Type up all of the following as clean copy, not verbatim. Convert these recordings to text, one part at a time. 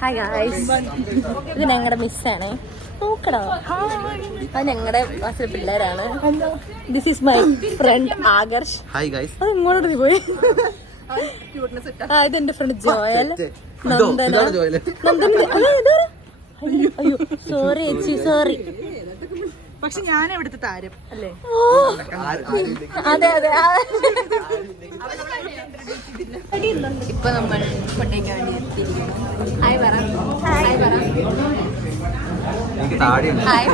Hi guys, ഇത് ഞങ്ങളുടെ മിസ്സാണ്. നോക്കണോ, അത് ഞങ്ങളുടെ ക്ലാസ്സിലെ പിള്ളേരാണ്. This is my friend Akarsh. Hi guys. അത് ഇങ്ങോട്ട് പോയി. ഇതെന്റെ ഫ്രണ്ട് ജോയൽ. നന്ദന. അയ്യോ സോറി ചേച്ചി, സോറി. പക്ഷെ ഞാൻ ഇവിടുത്തെ താരം അല്ലേ? അതെ അതെ. ഇപ്പൊ നമ്മൾ കൊട്ടയ്ക്ക് വേണ്ടി എത്തിയിരിക്കുന്നു. ഹായ് പറ, ഹായ് പറ, ഹായ്.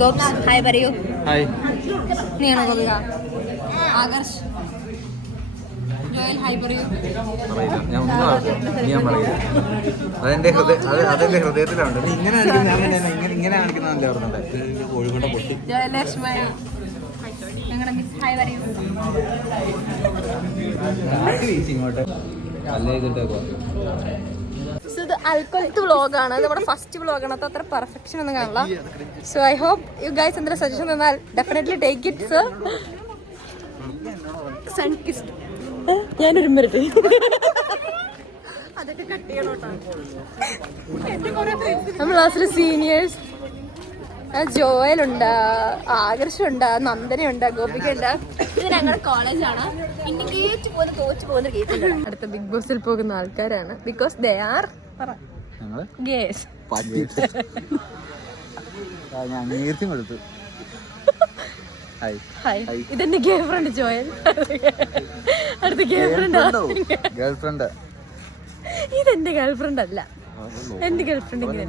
ഗോപ്സ് ഹായ് പറയൂ. ഹായ്. നീയാണോ ഗോപിക? ആകർഷ്, ജോയൽ ഹായ് പറയൂ. ഞാൻ ഒന്നും പറയില്ല. അതെന്റെ ഹൃദയത്തിലുണ്ട്. ഇങ്ങനെ ഇങ്ങനെ കാണിക്കുന്നതല്ലേ പറഞ്ഞത്. കോഴിക്കോട്ടെ പൊട്ടി. ജയലക്ഷ്മി ഞങ്ങളുടെ മിസ് ഹായ് പറയൂ. ഇങ്ങോട്ട് നല്ല ഇതിട്ടേക്കോ. ഇത് അൽക്കൊലത്ത് വ്ളോഗാണ്. ഇത് നമ്മുടെ ഫസ്റ്റ് വ്ളോഗാണ്. അത് അത്ര പെർഫെക്ഷൻ ഒന്നും കാണില്ല. So I hope you guys എന്തെങ്കിലും സജഷൻ തന്നാൽ definitely take it. Sir Sunkist ഞാനൊരു മിനിറ്റ് നമ്മുടെ ക്ലാസ്സിലെ സീനിയേഴ്സ് ജോയലുണ്ട്, ആകർഷുണ്ട്, നന്ദനയുണ്ട്, ഗോപികയുണ്ട്. ഇത് ഞങ്ങളുടെ കോളേജാണ്. ഇൻഡിക്കേറ്റ് പോലെ തോച്ചു പോകുന്ന കേസുണ്ട്. അടുത്ത ബിഗ് ബോസിൽ പോകുന്ന ആൾക്കാരാണ്. Because they are guys. ഇതെന്റെ ഗേ ഫ്രണ്ട് ജോയൽ. അടുത്ത ഗേ ഫ്രണ്ട്. ഇതെന്റെ ഗേൾ ഫ്രണ്ട് അല്ല. എന്റെ ഗേൾ ഫ്രണ്ട് ഇങ്ങനെ